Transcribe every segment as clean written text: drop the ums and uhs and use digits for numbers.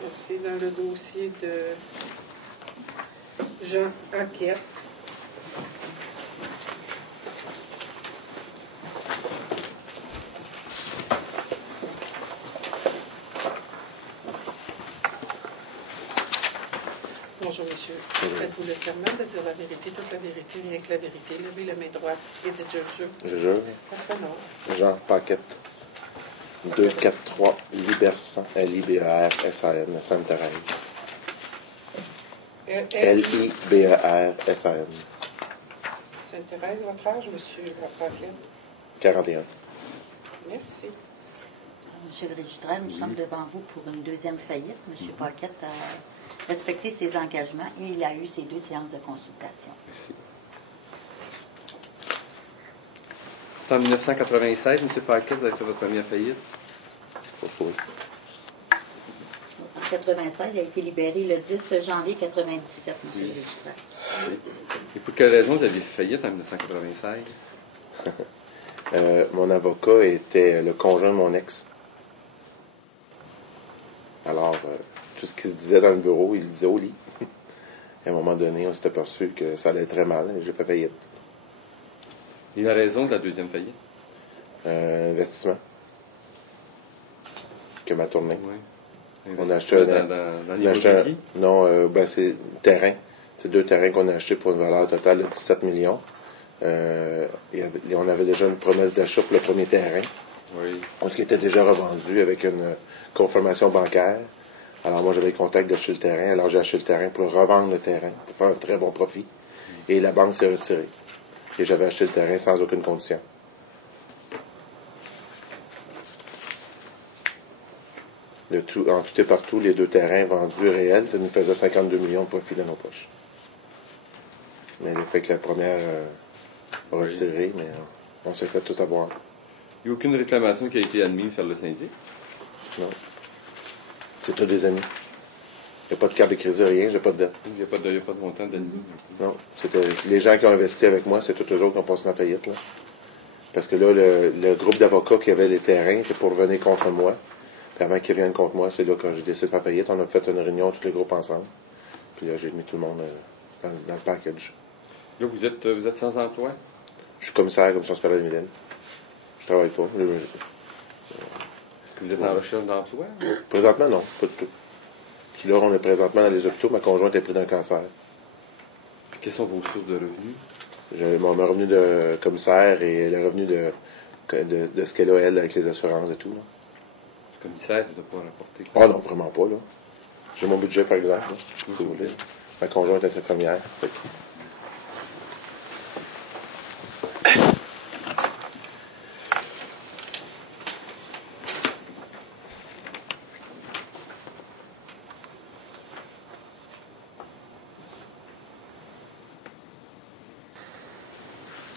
Merci. Dans le dossier de Jean Paquette. Bonjour, monsieur. Faites-vous le serment de dire la vérité, toute la vérité, rien que la vérité. Levez la main droite et dites je jure. Je jure. Parfait, non. Jean Paquette. 243 Libersan, L-I-B-E-R-S-A-N, Sainte-Thérèse. L-I-B-E-R-S-A-N. Sainte-Thérèse, votre âge, monsieur Paquette? 41. Merci. Monsieur le registraire, nous sommes devant vous pour une deuxième faillite. Monsieur Paquette a respecté ses engagements et il a eu ses 2 séances de consultation. Merci. C'est en 1996, M. Paquette, vous avez fait votre première faillite? Oui. En 1996, il a été libéré le 10 janvier 1997, monsieur le registraire. Et pour quelle raison vous aviez fait faillite en 1996? Mon avocat était le conjoint de mon ex. Alors, tout ce qui se disait dans le bureau, il le disait au lit. À un moment donné, on s'est aperçu que ça allait très mal et j'ai fait faillite. Et la raison de la deuxième faillite? Investissement. Que m'a tourné. Oui. On a acheté dans l'immobilier? Non, c'est terrain. C'est 2 terrains qu'on a achetés pour une valeur totale de 17 millions. On avait déjà une promesse d'achat pour le premier terrain. Oui. Ce qui était déjà revendu avec une confirmation bancaire. Alors moi, j'avais le contact d'acheter le terrain. Alors j'ai acheté le terrain pour revendre le terrain, pour faire un très bon profit. Et la banque s'est retirée. Et j'avais acheté le terrain sans aucune condition. En tout et partout, les 2 terrains vendus réels, ça nous faisait 52 millions de profit dans nos poches. Mais le fait que la première retirée, mais on s'est fait tout avoir. Il n'y a aucune réclamation qui a été admise par le syndic? Non. C'est tous des amis. Il n'y a pas de carte de crédit, rien, j'ai pas de dette. Il n'y a pas de montant d'admis? Non. Les gens qui ont investi avec moi, c'est tous eux autres qui ont passé en faillite, là. Parce que là, le groupe d'avocats qui avait les terrains était pour venir contre moi. Puis avant qu'ils reviennent contre moi, c'est là que j'ai décidé de faire faillite. On a fait une réunion, tous les groupes ensemble. Puis là, j'ai mis tout le monde dans le package. Là, vous êtes sans emploi? Je suis commissaire, commission scolaire de Mylène. Je travaille pas. Est-ce que vous êtes en recherche d'emploi? Présentement, non, pas du tout. Puis là, on est présentement dans les hôpitaux. Ma conjointe est prise d'un cancer. Puis quelles sont vos sources de revenus? Mon revenu de commissaire et le revenu de ce qu'elle a, elle, avec les assurances et tout. Là. Le commissaire, ça ne doit pas rapporter. Ah non, vraiment pas, là. J'ai mon budget, par exemple, là, si vous voulez. Ma conjointe est infirmière.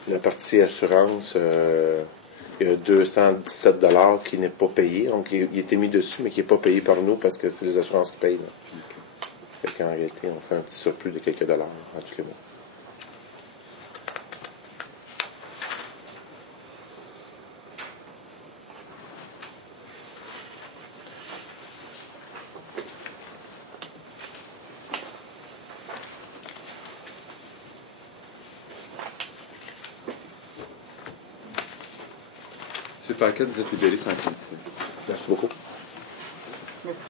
La partie assurance, il y a 217 $ qui n'est pas payé. Donc, il était mis dessus, mais qui n'est pas payé par nous parce que c'est les assurances qui payent. Là. Fait qu'en réalité, on fait un petit surplus de quelques dollars en tous les mois. M. Paquette, vous êtes libéré sans condition. Merci beaucoup.